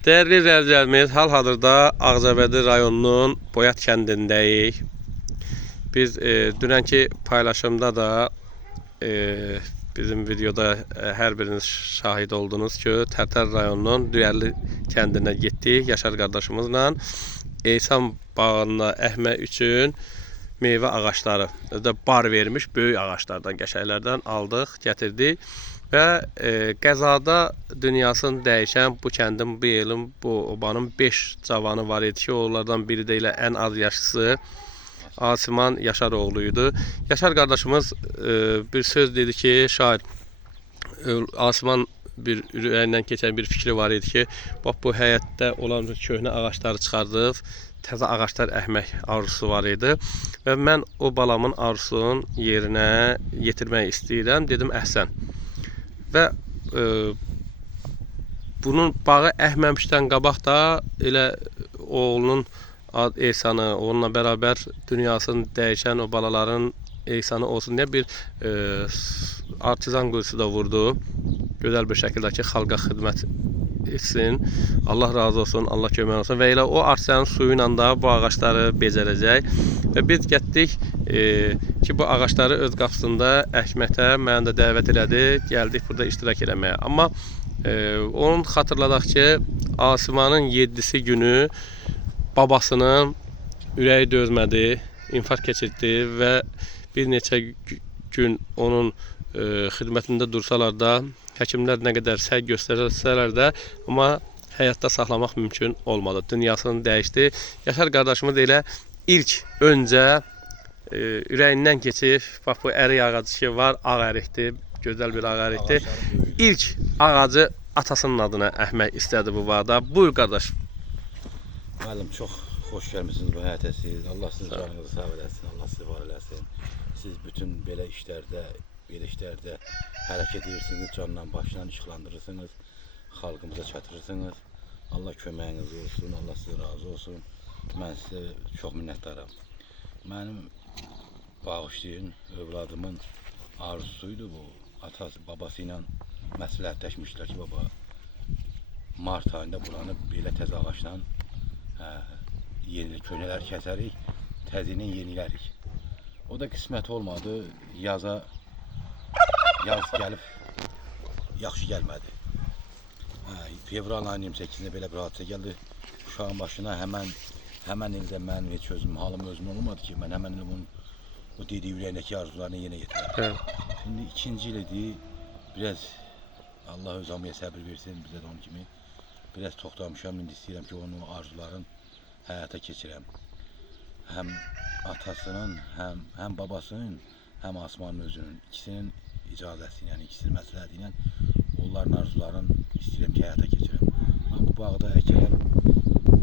Değerli izləyicilərimiz, hal-hazırda Ağcabədi rayonunun Boyat kəndindəyik. Biz dünənki paylaşımda da bizim videoda hər biriniz şahid oldunuz ki, Tərtər rayonunun Düyərli kəndinə getdik Yaşar qardaşımızla. Eysan bağına əhmək üçün meyvə ağaçları, bar vermiş böyük ağaçlardan, qəşəklərdən aldıq, gətirdik. Və qəzada dünyasını dəyişən bu kəndin, bu ilin, bu obanın 5 cavanı var idi ki, onlardan biri də ilə ən az yaşlısı Asiman Yaşaroğluydu. Yaşar qardaşımız bir söz dedi ki, şair Asiman bir ürəyindən keçən bir fikri var idi ki, bax bu həyətdə olan köhnə ağaçları çıxardıb, təzə ağaçlar əhmək arzusu var idi. Və mən o balamın arzusunun yerinə yetirmək istəyirəm. Dedim, əhsən. Və bunun bağı əhməmişdən qabaq da elə oğlunun Eysanı, onunla bərabər dünyasını dəyişən o balaların Eysanı olsun deyə bir artizan quyusu da vurdu. Gözəl bir şəkildə ki, xalqa xidmət etsin. Allah razı olsun, Allah kömək olsun. Və elə o artizanın suyu ilə da bu ağaçları becərəcək. Və biz getdik ki, bu ağaçları öz qapısında əkməkdə mənə də dəvət elədi. Gəldik burada iştirak eləməyə. Amma onun xatırladaq ki, Asimanın 7-si günü babasının ürəyi dözmədi, infarkt keçirdi və bir neçə gün onun xidmətində dursalar da, həkimlər nə qədər səy göstərsələr də, amma həyatda saxlamaq mümkün olmadı. Dünyasını dəyişdi. Yaşar qardaşımız elə ilk öncə ürəyindən keçib, bax bu ərik ağacı ki var, ağ ərikdir, gözəl bir ağ ərikdir. İlk ağacı atasının adına əhmək istədi bu bağda. Buyur qardaş. Müəllim, çox xoş gəlmişsiniz bu həyətə siz. Allah sizin canınızı sağ eləsin, Allah sizi var eləsin. Siz bütün belə işlərdə hərəkət edirsiniz, canla başla işıqlandırırsınız, xalqımıza çatırırsınız. Allah köməyiniz olsun, Allah sizə razı olsun. Mən sizə çox minnətdaram. Mənim bağışlayın, övladımın arzusuydu bu. Atası, babası ilə məsləhətləşmişlər ki, baba, mart ayında buranı belə təzə ağaçla köynələr kəsərik, təzini yenilərik. O da qismət olmadı, yaz gəlib, yaxşı gəlmədi. Fevral ayının 28-də belə bir hadisə gəldi. Uşağın başına həmən ildə mənim heç halım özüm olmadı ki, mən həmən il bunun o dediyi ürəyindəki arzularını yenə yetirəm. Şimdi ikinci ildir, biraz Allah öz hamıya səbir versin, bizə də onun kimi biraz toxtamışam, indi istəyirəm ki, onun arzuların həyata keçirəm. Həm atasının, həm babasının, həm Asimanın özünün, ikisinin icazəsi ilə, ikisinin məsləhəti ilə onların arzularını istəyirəm ki, həyata keçirəm. Mən bu bağda əkirəm,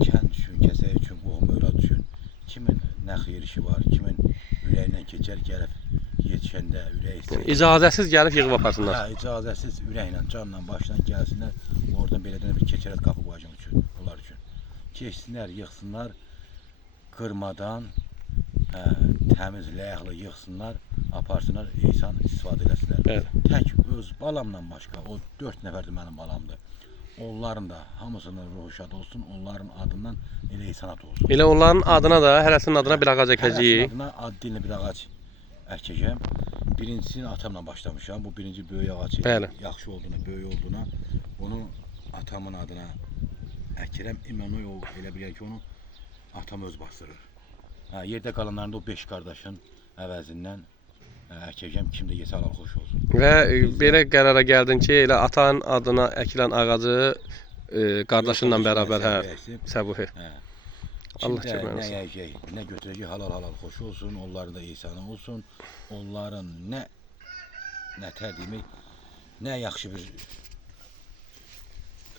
kənd üçün, kəsək üçün, qohum övlad üçün, kimin nə xeyir işi var, kimin ürəyindən keçər, gəlib yetişəndə ürək istəyir. İcazəsiz gəlib yığıb aparsınlar. İcazəsiz ürəklə, canla, başla gəlsinlər, oradan belədən bir keçərət qapı qoyacaq üçün, onlar üçün. Keçsinlər, yıxsınlar, qırmadan, təmiz, ləyaqlı yıxsınlar, aparsınlar, Eysan istifadə eləsinlər. Tək öz balamla başqa, o 4 nəfərdir mənim balamdır. Onların da hamısının ruhu şad olsun, onların adından elə Eysanat olsun. Elə onların adına da, hərəsinin adına bir ağac əkəcəyik. Hərəsinin adına adlı bir ağac əkəcəm. Birincisini atamla başlamışam. Bu birinci böyük ağacı yaxşı olduğuna, böyük olduğuna bunu atamın adına əkirəm. İmən o elə bilir ki, onu atam öz bastırır. Yerdə qalanlarında o 5 qardaşın əvəzindən əkəcəm. Kim də yesə Allah xoş olsun. Və belə qərara gəldin ki, elə atanın adına əkilən ağacı qardaşınla bərabər Səbuhi. Allah kömək olsun. Nə yiyəcək, nə götürəcək, halal xoş olsun, onların da İsa'nı olsun. Onların nə təqdimi, nə yaxşı bir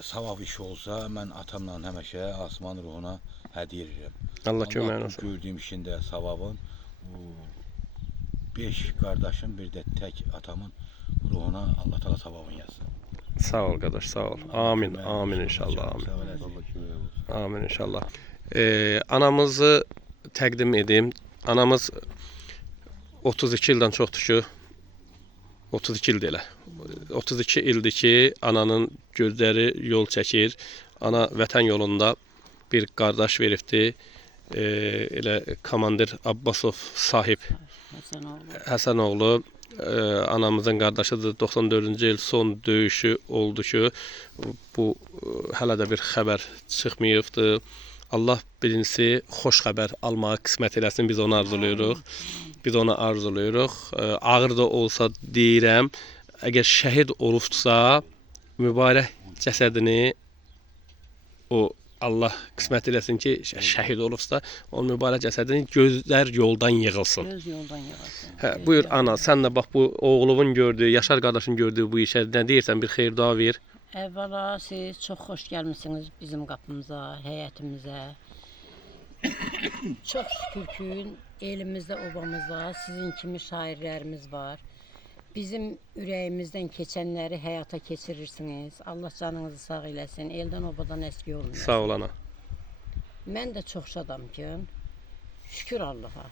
savab işi olsa, mən atamla həmişə Asiman ruhuna hədiyyə edirəm. Allah kömək olsun. Gördüyüm işin də savabın, 5 qardaşım, bir də tək atamın ruhuna Allah təala savabını yazsın. Sağ ol qardaş, sağ ol. Amin, amin inşallah. Amin inşallah. Anamızı təqdim edeyim. Anamız 32 ildən çoxdur ki, 32 ildir elə. 32 ildir ki, ananın gözləri yol çəkir. ana vətən yolunda bir qardaş veribdi. Elə komandir Abbasov sahib Həsənoğlu anamızın qardaşıdır. 94-cü il son döyüşü oldu ki, bu hələ də bir xəbər çıxmayıbdır. Allah birincisi xoş xəbər almağı qismət eləsin. Biz onu arzulayırıq. Biz onu arzulayırıq. Ağır da olsa deyirəm, əgər şəhid olubsa, mübarək cəsədini o Allah qismət eləsin ki, şəhid olubsa, onun mübarək cəsədini gözlər yoldan yığılsın. Göz yoldan yığılsın. Hə, buyur ana, sən də bax bu oğlunun gördüyü, Yaşar qardaşın gördüyü bu işə nə deyirsən, bir xeyir dua ver. Əvvəla siz çox xoş gəlmisiniz bizim qapımıza, həyətimizə. Çox şükür ki, elimizdə, obamızda sizin kimi şairlərimiz var. Bizim ürəyimizdən keçənləri həyata keçirirsiniz. Allah canınızı sağ eləsin, eldən obadan əski olmayasın. Sağ ol ana. Mən də çox şadam ki, şükür Allaha.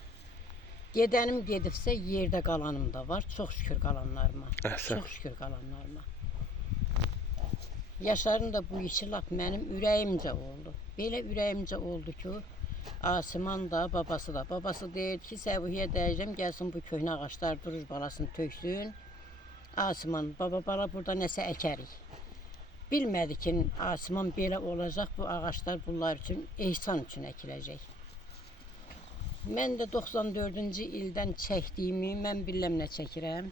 Gedənim gedibsə, yerdə qalanım da var. Çox şükür qalanlarıma. Əhsən. Çox şükür qalanlarıma. Yaşarın da bu işi lap mənim ürəyimcə oldu. Belə ürəyimcə oldu ki, Asiman da, babası da. Babası deyirdi ki, Səbuhiyə dəyəcəm, gəlsin bu köhnə ağaçlar durur, balasını töksün. Asiman, bala burada nəsə əkərik. Bilmədi ki, Asiman belə olacaq, bu ağaçlar bunlar üçün, ehsan üçün əkiləcək. Mən də 94-cü ildən çəkdiyimi, mən biləm nə çəkirəm.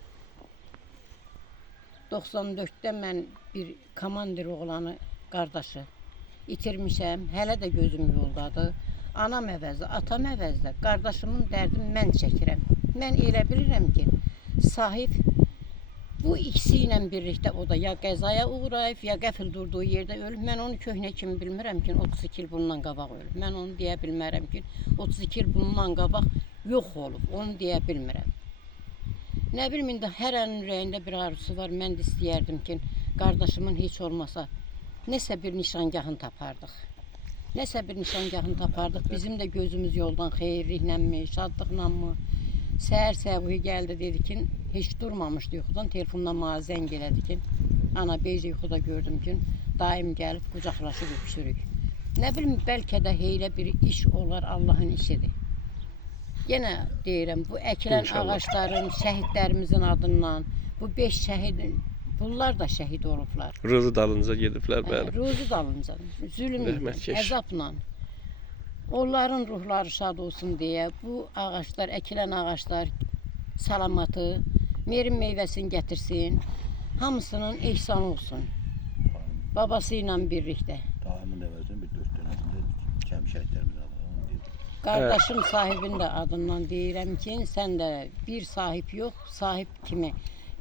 94-də mən bir komandir oğlanı, qardaşı itirmişəm, hələ də gözüm yoldadır. Anam əvəzdə, atam əvəzdə, qardaşımın dərdini mən çəkirəm. Mən elə bilirəm ki, sahib bu ikisi ilə birlikdə o da ya qəzaya uğrayıb, ya qəfil durduğu yerdə ölüb. Mən onu köhnə kimi bilmirəm ki, 32 il bundan qabaq ölüb. Mən onu deyə bilmərəm ki, 32 il bundan qabaq yox olub, onu deyə bilmirəm. Nə bilim, indi hər anın ürəyində bir arzusu var. Mən də istəyərdim ki, qardaşımın heç olmasa nəsə bir nişangahını tapardıq. Nəsə bir nişangahını tapardıq. Bizim də gözümüz yoldan xeyirlikləmi, şadlıqlanmı. Səhər Səbuhi gəldi, dedi ki, heç durmamışdı yuxudan. Telefondan mənə zəng elədi ki, ana beycə yuxuda gördüm ki, daim gəlib qucaqlaşıb öpüşürük. Nə bilim, bəlkə də elə bir iş olar, Allahın işidir. Yenə deyirəm, bu əkilən İnşallah. ağaçların, şəhidlərimizin adından, bu 5 şəhidin, bunlar da şəhid olublar. Ruzu dalınca gediblər, bəli. Ruzu dalınca, zülmlə, Rəhmətkeş. əzabla. Onların ruhları şad olsun deyə bu ağaçlar, əkilən ağaçlar salamatı, merin meyvəsini gətirsin, hamısının ehsanı olsun. Babası ilə birlikdə. Daimin əvəzində bir 4 dənəsində kəmi şəhidlərimizin adına onu deyir. Qardaşım sahibin də adından deyirəm ki, sən də bir sahib yox, sahib kimi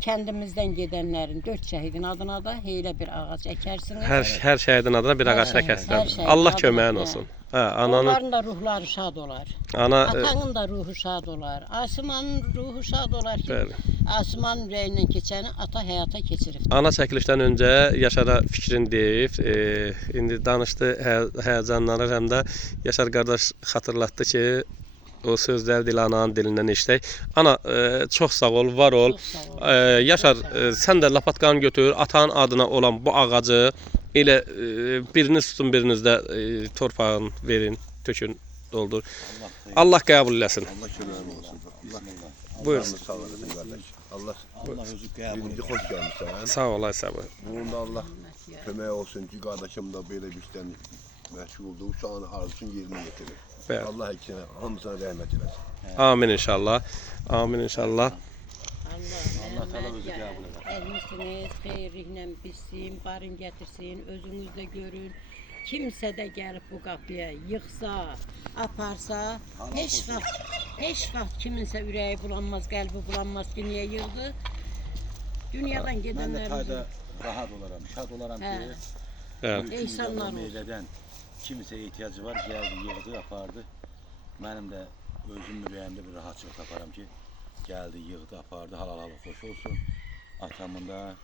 kəndimizdən gedənlərin 4 şəhidin adına da elə bir ağac əkərsiniz. Hər şəhidin adına bir ağac Hər əkərsən. şəhidin Allah adına, köməyin hə. olsun. Hə, ananın, Onların da ruhları şad olar. ana, Atanın da ruhu şad olar. Asimanın ruhu şad olar ki, bəli. Asimanın ürəyindən keçəni ata həyata keçirib. Ana çəkilişdən öncə Yaşara fikrini deyib, indi danışdı, həyəcanlanır, həm də Yaşar qardaş xatırlatdı ki, o sözləri dil ananın dilindən eşitək. Ana, çox sağ ol, var ol. Çox sağ ol. Yaşar, sən də lapatkanı götür, atanın adına olan bu ağacı elə biriniz tutun, biriniz də torpağın verin, tökün, doldur. Allah qəbul eləsin. Allah köməyin olsun. Allah Buyur. canını sağ olasın qardaş. Allah Allah özü qəbul birinci edir. xoş gəlmisən. Sağ ol, ay sabır. Bunun da Allah kömək olsun ki, qardaşım da belə bir işdən məşğuldur. Uşağın arzusunu yerinə yetirir. Bəli. Allah ikinə hamısına rəhmət eləsin. Amin inşallah. Amin inşallah. Allah təala özü qəbul edər. Əzmisiniz, xeyirliklə bitsin, barın gətirsin, özünüz də görün. Kimsə də gəlib bu qapıya yıxsa, aparsa, heç vaxt kiminsə ürəyi bulanmaz, qəlbi bulanmaz ki, niyə yığdı? Dünyadan Mən də gedənlərimiz tayda rahat olaram, şad olaram ki, Hə. Evet. bu Ehsanlar olsun. meyvədən kimisə ehtiyacı var, gəldi, yığdı, apardı. Mənim də özüm ürəyimdə bir rahatçılıq taparam ki, gəldi, yığdı, apardı, halal xoş olsun. Atamın da,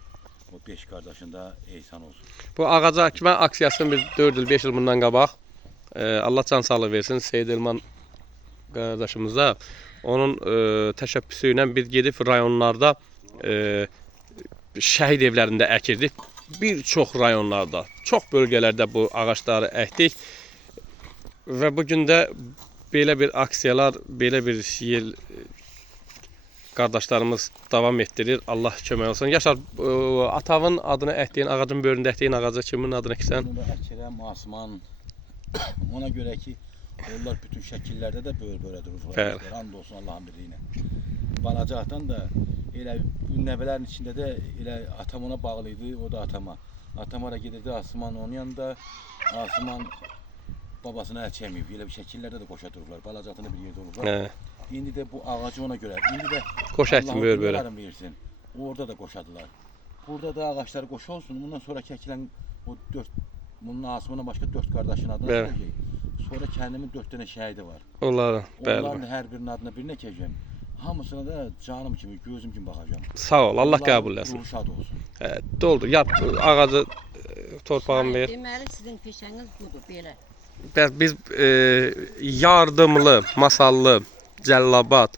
o 5 qardaşın da ehsan olsun. Bu ağaca əkmə aksiyasını biz 4 il, 5 il bundan qabaq Allah can sağlığı versin Seyid Elman qardaşımıza. Onun təşəbbüsü ilə biz gedib rayonlarda şəhid evlərində əkirdik. bir çox rayonlarda, çox bölgələrdə bu ağacları əkdik və bu gün də belə bir aksiyalar, belə bir yel qardaşlarımız davam etdirir. Allah kömək olsun. Yaşar, atavın adını əkdiyin, ağacın böyründə əkdiyin ağaca kimin adını əksən? Bunu əkirəm, Asman. Ona görə ki, onlar bütün şəkillərdə də böyür-böyrə durur. Bəli. And olsun Allahın birliyinə. Balaca atan da elə bu nəvələrin içində də elə atam ona bağlı idi, o da atama. Atama da gedirdi Asman onun yanında. Asman babasına əkəməyib. Elə bir şəkillərdə də qoşa dururlar. Balaca atını bir yerdə olurlar. Hə. İndi də bu ağacı ona görə. İndi də Qoş əkdim böyür-böyrə. Versin. Orada da qoşadılar. Burada da ağaçlar qoşa olsun. Bundan sonra əkilən o 4 bunun Asmandan başqa 4 qardaşın adını Bəli. əkəcək. Sonra kəndimin 4 dənə şəhidi var. Onların, bəli. Onların hər birinin adına birini əkəcəm. Hamısına da canım kimi, gözüm kimi baxacağam. Sağ ol, Allah qəbul etsin. Ruhu şad olsun. Hə, doldu. Yat ağacı torpağın ver. Deməli sizin peşəniz budur belə. Biz yardımlı, masallı, Cəllabad,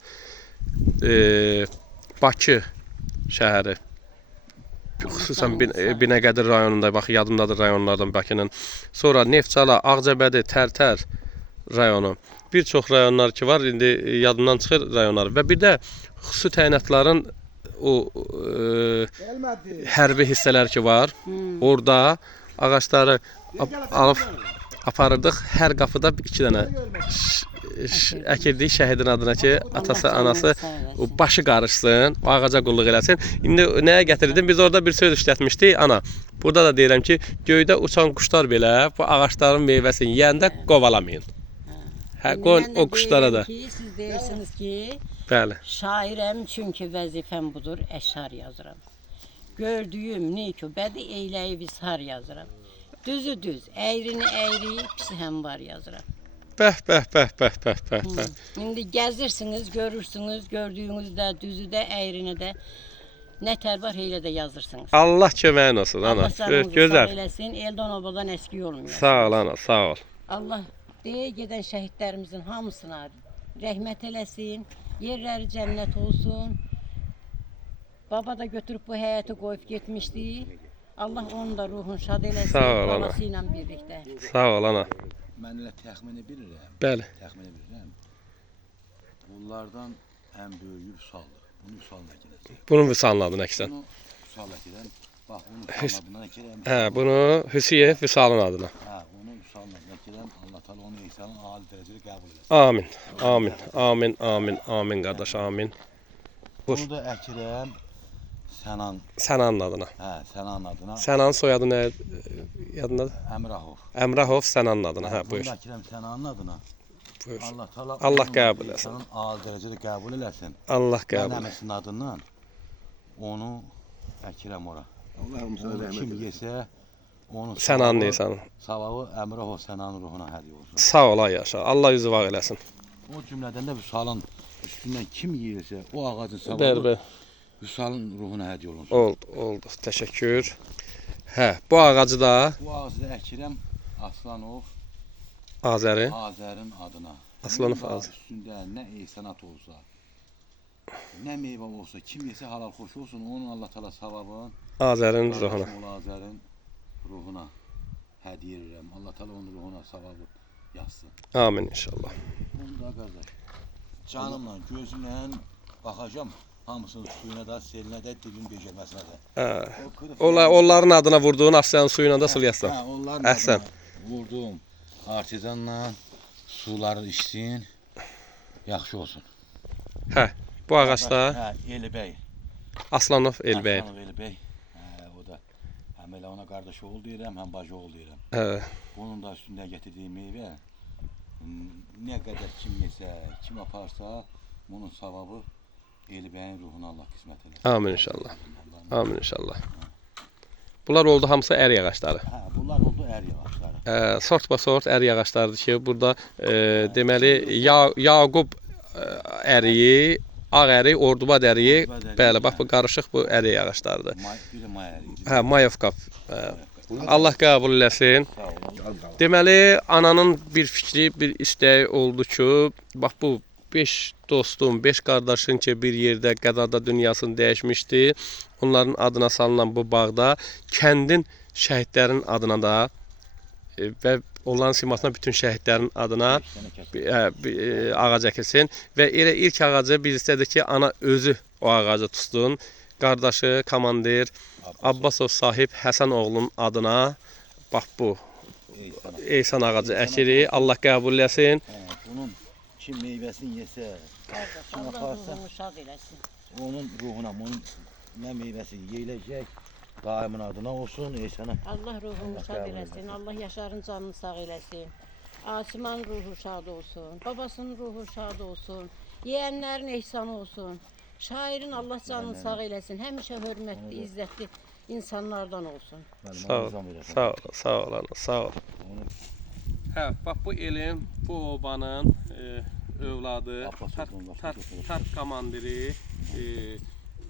Bakı şəhəri, xüsusən Binəqədi rayonunda, bax yadımdadır rayonlardan Bakının. Sonra Neftçala, Ağcabədi, Tərtər rayonu. Bir çox rayonlar ki var, indi yadımdan çıxır rayonlar. Və bir də xüsusi təyinatların o hərbi hissələr ki var, orada ağacları alıb aparırdıq. Hər qapıda 2 dənə əkirdik şəhidin adına ki, atası, anası o başı qarışsın, o ağaca qulluq eləsin. İndi nəyə gətirdim? Biz orada bir söz işlətmişdik. Ana, burada da deyirəm ki, göydə uçan quşlar belə bu ağacların meyvəsini yeyəndə qovalamayın. Hə, qoyun o quşlara da. Siz deyirsiniz ki, Bəli. şairəm çünki vəzifəm budur, əşar yazıram. Gördüyüm neçə bədi eyləyib ishar yazıram. Düzü düz, əyrini əyri, pisi həm var yazıram. Bəh, bəh, bəh, bəh, bəh, bəh, bəh. İndi gəzirsiniz, görürsünüz, gördüyünüzdə, düzü də, əyrini də, nə tər var, elə də yazırsınız. Allah köməyin olsun ana. Allah canınızı sağ Gözəl. eləsin, eldən obadan əski olmuyor. Sağ ol ana, sağ ol. Allah deyə gedən şəhidlərimizin hamısına rəhmət eləsin, yerləri cənnət olsun. Baba da götürüb bu həyatı qoyub getmişdi. Allah onun da ruhunu şad eləsin, Sağ ol, ana. babası ilə birlikdə. Sağ ol ana. Mən elə təxmini bilirəm. Bəli. Təxmini bilirəm. Bunlardan ən böyüyü Vüsaldır. Bunu Vüsalına girəcək. Bunun Vüsalın adını əksən. Bunu Vüsal əkirəm. Bax, bunu Vüsalın adına əkirəm. Hə, bunu Hüsiyev Vüsalın adına. Hə, bunu Vüsalın adına əkirəm. Allah Teala onu İsa'nın ali dərəcədə qəbul etsin. Amin. Amin. Amin. Amin. Amin qardaş, amin. Buyur. Bunu da əkirəm Sənan. Sənanın adına. Hə, Sənan adına. Sənanın soyadı nə? Yadındadır? Əmrahov. Əmrahov Sənanın adına. Hə, Bunu buyur. da əkirəm Sənanın adına. Buyur. Allah Teala Allah onu qəbul etsin. İsa'nın ali dərəcədə qəbul eləsin. Allah Mən qəbul. əməsinin adından onu əkirəm ora. Allah'ım sana Onu rahmet kim eylesin. yesə onu Sənanın deyirsən. savabı Əmrahov Sənanın ruhuna hədiyyə olsun. Sağ ol ay Yaşar. Allah yüzü var eləsin. O cümlədən də Vüsalın üstündən kim yeyirsə o ağacın Bəli, savabı bəli. Vüsalın ruhuna hədiyyə olsun. Oldu, oldu. Təşəkkür. Hə, bu ağacı da Bu ağacı da əkirəm Aslanov Azəri. Azərin adına. Aslanov Bunun da Azər. Üstündə nə eysanat olsa, nə meyvə olsa, kim yesə halal xoş olsun, onun Allah Teala savabını Azərin ruhuna. qardaşım oğlu Azərin ruhuna hədiyyə edirəm. Allah Teala onun ruhuna savabı yazsın. Amin inşallah. Bunu da qardaş canımla, gözümlə baxacam. Hamısının suyuna da, selinə də, dilin becərməsinə də. Hə. O qırıq- Onların adına vurduğun Asyanın suyuna da sulayasan. Hə, onların Əhsən. adına vurdum. Artizanla suları içsin. Yaxşı olsun. Hə, bu ağacda Hə, Elibəy. Aslanov Elbəyin. Aslanov Elibəy. Hə, o da həm elə ona qardaş oğul deyirəm, həm bacı oğul deyirəm. Hə, Bunun da üstündə gətirdiyi meyvə nə qədər kim yesə, kim aparsa, bunun savabı Elibəyin ruhuna Allah qismət eləsin. amin inşallah. Amin inşallah. Bunlar oldu hamısı ər ağacları. Hə, bunlar oldu ər yağışları. Sort ər ağaclarıdır ki, burada deməli Yaqub əriyi, ağ ərik, Ordubad əriyi, bəli, bax bu qarışıq bu ərik ağaclarıdır. Biri may əriyi. Hə, Mayovkap. Allah qəbul eləsin. Sağ olun. Deməli, ananın bir fikri, bir istəyi oldu ki, bax bu 5 dostum, 5 qardaşın ki bir yerdə Qəzada dünyasını dəyişmişdi. Onların adına salınan bu bağda kəndin şəhidlərin adına da və onların simasına bütün şəhidlərin adına ağac əkilsin. Və elə ilk ağacı biz istədik ki, ana özü o ağacı tutsun. Qardaşı, komandir Abbasov sahib Həsən oğlunun adına bax bu Eysan ağacı əkirik. Allah qəbul etsin. Bunun kim meyvəsini yesə, kim Allah aparsa, ruhunu şad eləsin. onun ruhuna, onun nə meyvəsi yeyiləcək, daimin adına olsun, Eysan'a. Allah ruhunu Allah şad qəbul eləsin. Allah Yaşarın canını sağ eləsin. Asimanın ruhu şad olsun. Babasının ruhu şad olsun. Yeğenlərin ehsanı olsun. Şairin Allah canını sağ eləsin. Həmişə hörmətli, izzətli insanlardan olsun. Sağ ol, sağ ol, sağ ol, sağ ol. Hə, bax bu elin, bu obanın övladı, Tart komandiri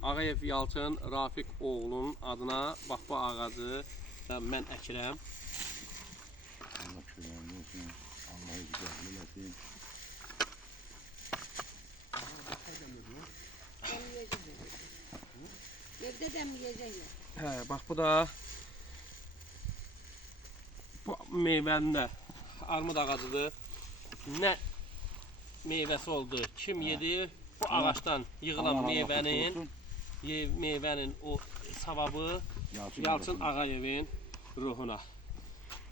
Ağayev Yalçın Rafiq oğlunun adına bax bu ağacı mən əkirəm. Allah köməyini olsun, Allah'ı güzel eləsin. Evdə dəmləyəcək. Hə, bax bu da bu meyvənin də armud ağacıdır. Nə meyvəsi oldu, kim yedi, bu ağacdan yığılan meyvənin o savabı Yalçın Ağayevin ruhuna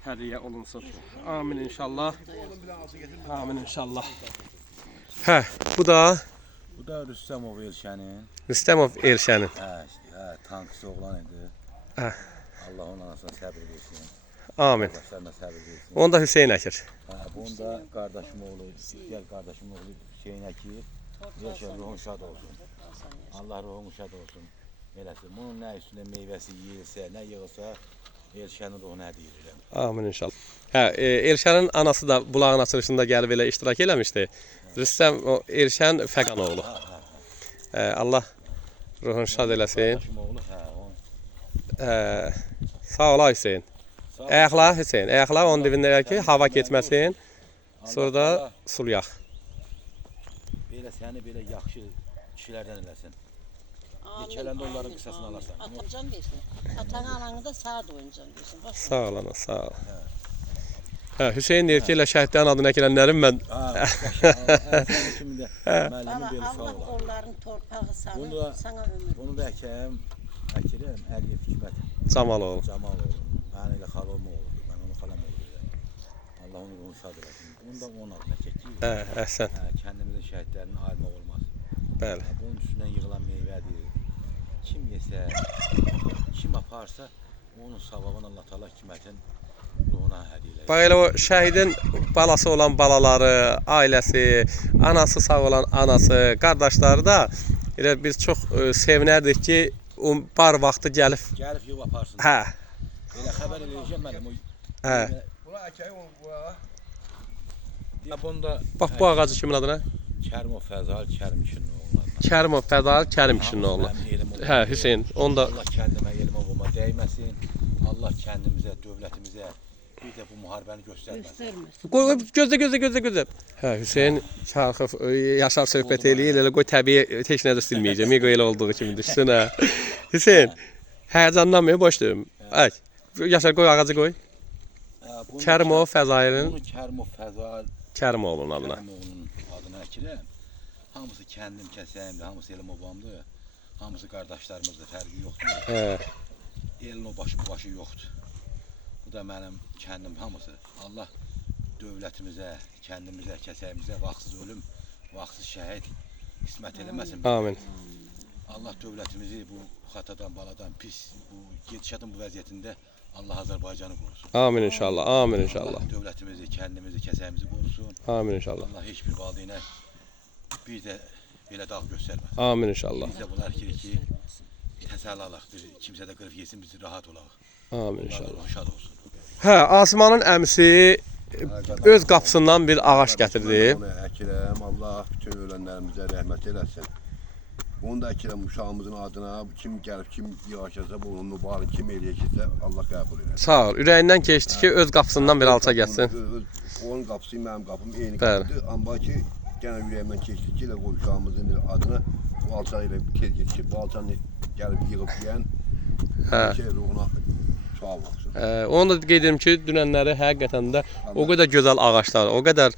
hədiyyə olunsun. Amin inşallah. Amin inşallah. Hə, bu da Bu da Rüstəmov Elşənin. Rüstəmov Elşənin. Tankçı oğlan idi. Hə. Allah onun anasına səbir versin. Amin. Qardaşlarına səbir versin. Onu da Hüseyn əkir. Bunu da qardaşım oğlu, digər qardaşım oğlu Hüseyn əkir. Yaşa ruhun şad olsun. Allah ruhun şad olsun. Eləsin. Bunun nə üstündə meyvəsi yeyilsə, nə yığılsa, Elşənin ruhuna hədiyyə edirəm. Amin inşallah. Hə, Elşənin anası da bulağın açılışında gəlib elə iştirak eləmişdi. Rüstəm Elşən Fəqan oğlu. Allah ruhunu şad eləsin. Qardaşım oğlu, Sağ ola Hüseyn. Ayaqla Hüseyn, ayaqla onun dibində ki, hava getməsin. Sonra da sulayaq. Belə səni belə yaxşı kişilərdən eləsin. Keçələndə onların qısasını alarsan. Atacan versin. Atanı ananı da sağ doyuncan versin. Sağ ol ana, sağ ol. Hə, Hüseyn deyir ki, elə şəhidlərin adını əkilənlərin mən Sənin kimi də müəllimin beli sağ Allah olar. onların torpağı Bunu sana ömür. Bunu da əkirəm Əliyev Hikmət Camaloğlu. Camaloğlu. Mən elə xalam oğludur. Mən onun xalam oğluyum. Allah onu ruhunu şad eləsin. Bunu da onun adına çəkdik. Əhsən. Kəndimizin şəhidlərinin ayırmaq olmaz. Bəli. Bunun üstündən yığılan meyvədir. Kim yesə, kim aparsa, onun savabını Allah Taala Hikmətin ruhuna hədiyyə edir. Bax elə o şəhidin balası olan balaları, ailəsi, anası sağ olan anası, qardaşları da elə biz çox sevinərdik ki, o bar vaxtı gəlib. Gəlib yığıb aparsın. Hə. Elə xəbər eləyəcəm mənim. Hə. Buna əkəyi onu bura. Bunda Bax bu ağacı kimin adına? Kərmov Fəzal Kərmişin oğlu. Kərimov Fədal Kərim kişinin oğlu. Hə, Hüseyn. Onda Allah kəndimə, elimə, babama dəyməsin. Allah kəndimizə, dövlətimizə bir də bu müharibəni göstərməsin. Göstərməsin. qoy gözlə. Hə, Hüseyn Şarxov Yaşar söhbət eləyir. Elə qoy təbii heç nə də silməyəcəm. Qoy elə olduğu kimi düşsün hə. Hüseyn, həyəcanlanmıyor, boş deyim. Ay, Yaşar qoy ağacı qoy. Kərimov Fəzailin Bunu Kərmov Fəzal Kərimoğlu'nun adına. Kərimovun adına əkirəm. Hamısı kəndim kəsəyimdir, hamısı elim obamdır. Hamısı qardaşlarımızdır, fərqi yoxdur. Hə, Elin o başı yoxdur. Bu da mənim kəndim hamısı. Allah dövlətimizə, kəndimizə, kəsəyimizə vaxtsız ölüm, vaxtsız şəhid qismət eləməsin. amin. Allah dövlətimizi bu xatadan, baladan, pis, bu gedişatın bu vəziyyətində Allah Azərbaycanı qorusun. Amin inşallah. Amin inşallah. Allah dövlətimizi, kəndimizi, kəsəyimizi qorusun. Amin inşallah. Allah heç bir valideynə bir də belə dağ göstərməsin. Amin inşallah. Biz də bunlar ki, təsəlli alaq, kimsə də qırıb yesin, biz rahat olaq. Amin inşallah. Allah şad olsun. Hə, Asmanın əmsi öz qapısından bir ağac gətirdi. Onu əkirəm. Allah bütün ölənlərimizə rəhmət eləsin. Onu da əkirəm uşağımızın adına. Kim gəlib, kim yaşasa, onun mübarək kim eləyəcəksə Allah qəbul eləsin. Sağ ol. Ürəyindən keçdi ki, öz qapısından bir alça gəlsin. Onun qapısı mənim qapım eyni Bəli. qapıdır. Amma ki gene yüreğimden keçdi ki, o uşağımızın adına bu alçağı ilə tez geçir. Bu alçanı gəlib yığıb yiyən, şey ruhuna sağ olsun. Onu da qeyd edim ki, dünənləri həqiqətən də o qədər gözəl ağaclar, o qədər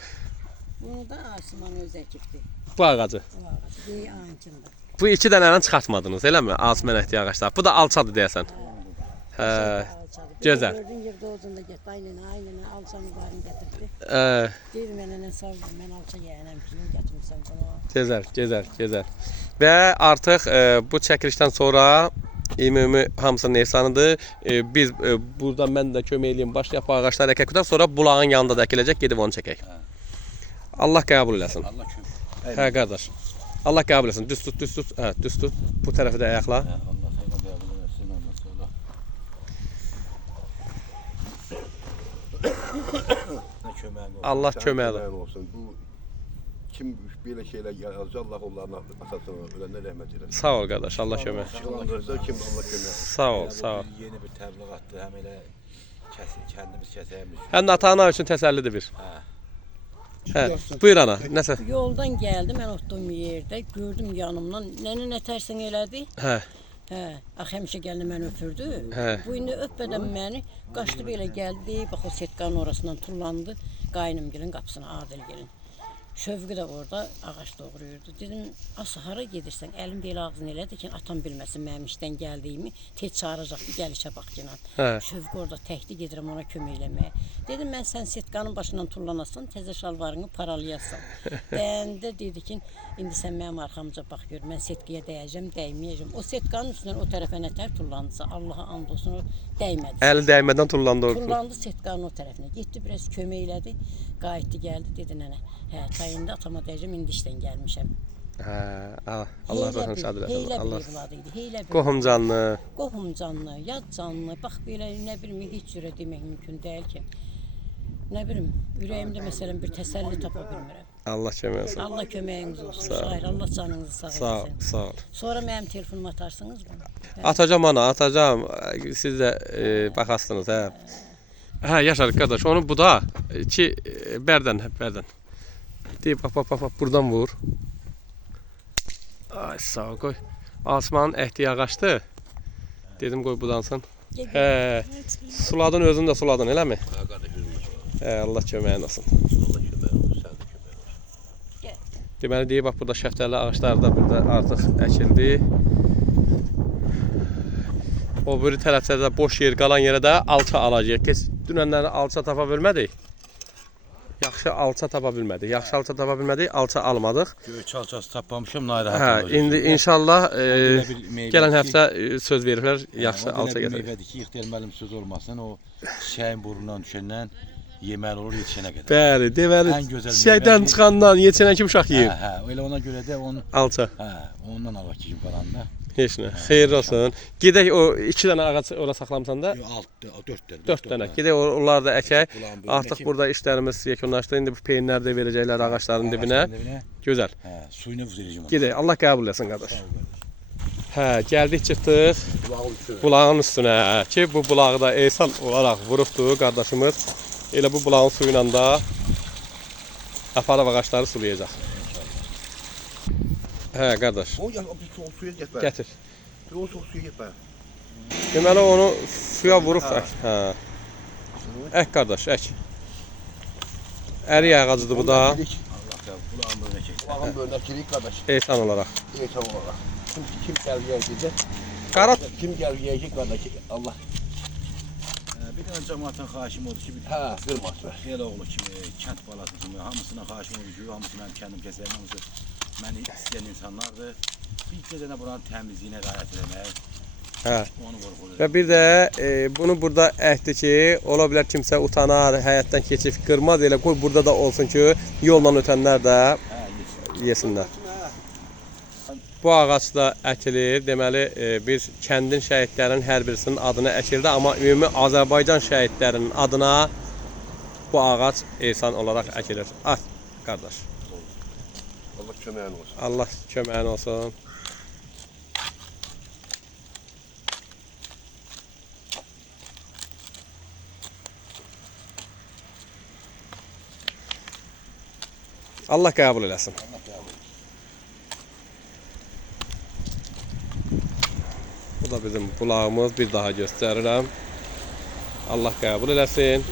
Bunu da Asuman öz əkibdi. bu ağacı. Bu ağacı. Bir ağacında. Bu iki dənəni çıxartmadınız, eləmi? Asmenəkli ağaclar. Bu da alçadır deyəsən. Hə. Gözəl. Gördün yığdı ocunda getdi. Aynen alçanı varını getirdi. Deyir mənə sağ ol, mən alça yeyənəm ki, gətirmisən bunu. Gözəl. Və artıq bu çəkilişdən sonra ümumi hamısının ehsanıdır. Biz burada mən də kömək eləyim, başlayaq bu ağacları əkək qutar, sonra bulağın yanında da əkiləcək, gedib onu çəkək. Allah qəbul eləsin. Allah kömək. Hə qardaş. Allah qəbul eləsin. Düz tut. Hə, düz tut. Bu tərəfi də ayaqla. Allah sənə qəbul etsin, Allah sağla. Nə köməyin olsun. Allah köməyi Köməyin olsun. Bu kim belə şeylər yazır, Allah onların atasına ölənə rəhmət eləsin. Sağ ol qardaş. Allah kömək. Çıxlandırsa kim Allah kömək eləsin. Sağ ol. Yeni bir təbliğatdır, həm elə kəndimiz kəsəyimiz. Həm də ata-ana üçün təsəllidir bir. Hə. Buyur ana. Nəsə? Yoldan gəldi, mən otduğum yerdə gördüm yanımdan. Nənə nə tərsən elədi? Hə. Ax həmişə gəldi məni öpürdü. Hə. Bu indi öpmədən məni qaçdı belə gəldi. Bax o setkanın orasından tullandı. Qaynımgilin qapısına Adil gelin. Şövqü də orada ağac doğrayırdı. Dedim, asa hara gedirsən? Əlim belə ağzını elədi ki, atam bilməsin mənim işdən gəldiyimi. Tez çağıracaqdı, gəl işə bax ki. Şövqü orada təkdi gedirəm ona kömək eləməyə. Dedim, mən sən setkanın başından tullanasan, təzə şalvarını paralayasan. Dəyəndə dedi ki, indi sən mənim arxamca bax gör, mən setkaya dəyəcəm, dəyməyəcəm. O setkanın üstündən o tərəfə nətər tullandısa, Allaha and olsun, o dəymədi. Əli dəymədən tullandı orada. Tullandı setkanın o tərəfinə. Getdi biraz kömək elədi. Qayıtdı gəldi dedi nənə. Hə, çayında atama dəyəcəm, indi işdən gəlmişəm. Hə, Allah ruhunu şad eləsin. Heylə Allah. bir evladı idi. Heylə bir. Qohum canlı. Qohum canlı, yad canlı. Bax belə nə bilim heç cürə demək mümkün deyil ki. Nə bilim, ürəyimdə məsələn bir təsəlli tapa bilmirəm. Allah kömək olsun. Allah köməyiniz olsun. Şair, Allah canınızı sağ Sağ ol, eləsin. sağ ol. Sonra mənim telefonumu atarsınız mı? Atacağım ana, atacağım. Siz də baxasınız, hə. Hə, Yaşar qardaş, onu bu da ki bərdən. Deyib bax, buradan vur. Ay, sağ ol, qoy. Asmanın əhdi ağaçdır. Dedim qoy budansın. Hə, suladın, özün də suladın, eləmi? Ha, qardaş, özümüz var. Hə, Allah köməyin olsun. Allah kömək olsun, sən də kömək olsun. Deməli deyib bax burada şəftəli ağaclar da burada artıq əkildi. O biri tərəfdə də boş yer qalan yerə də alça alacağıq. Dünənləri alça tapa bilmədik. Yaxşı alça tapa bilmədik. Alça almadıq. Göy çalçası tapmamışam, narahat Hə, olacaq. indi inşallah meyvə gələn ki- həftə söz veriblər, yaxşı alça gətirəcək. gətirəcək. Meyvədir ki, ixtiyar müəllim söz olmasın, o çiçəyin burnundan düşəndən yeməli olur yetişənə qədər. Bəli, deməli Ən gözəl çiçəkdən meyvədir. çıxandan yetişənə kim uşaq yeyib? Hə, elə ona görə də onu Alça. ondan alaq ki, qalanda. Heç nə. Xeyirli olsun. Gedək o 2 dənə ağac ora saxlamısan da. Yo, 4 dənə. 4 dənə. Gedək onları da əkək. Bulağın böyrünə Artıq əkək. burada işlərimiz yekunlaşdı. İndi bu peynirləri də verəcəklər ağacların dibinə. Gözəl. Hə, suyunu vuracağam. Gedək. Allah qəbul etsin qardaş. Hə, gəldik çıxdıq Bulağın üstünə. bulağın üstünə ki, bu bulağı da ehsan olaraq vurubdu qardaşımız. Elə bu bulağın suyu ilə da aparıb ağacları sulayacaq. Hə, qardaş. O bir soğuk suya getmə. Gətir. O soğuk suya getmə. Deməli onu suya vurub ək. Hə. Ək qardaş, ək. Ərik ağacıdır bu da. Allah da bulağın böyrünə çəksin. Bulağın böyrünə kirik qardaş. Ehsan olaraq. Eytan olaraq. Kim gəlir yiyəcək? Qara Kim gəlir yiyəcək qardaş? Allah. Bir dənə cəmaatın xahişim odur ki, bir Hə, qırmasın. el oğlu kimi, kənd balası kimi hamısına xahişim odur ki, hamısı mənim kəndim kəsəyim, hamısı məni istəyən insanlardır. Bir dənə buranın təmizliyinə riayət etmək, Hə. onu vurğulayır. Və bir də bunu burada əhdi ki, ola bilər kimsə utanar, həyatdan keçib qırmaz elə qoy burada da olsun ki, yolla ötənlər də Hə, yesin. yesinlər. Bu ağac da əkilir. Deməli biz kəndin şəhidlərinin hər birisinin adına əkildi, amma ümumi Azərbaycan şəhidlərinin adına bu ağac ehsan olaraq əkilir. At qardaş. Allah köməyin olsun. Allah köməyin olsun. Allah qəbul eləsin. Bu da bizim bulağımız. Bir daha göstərirəm. Allah qəbul eləsin.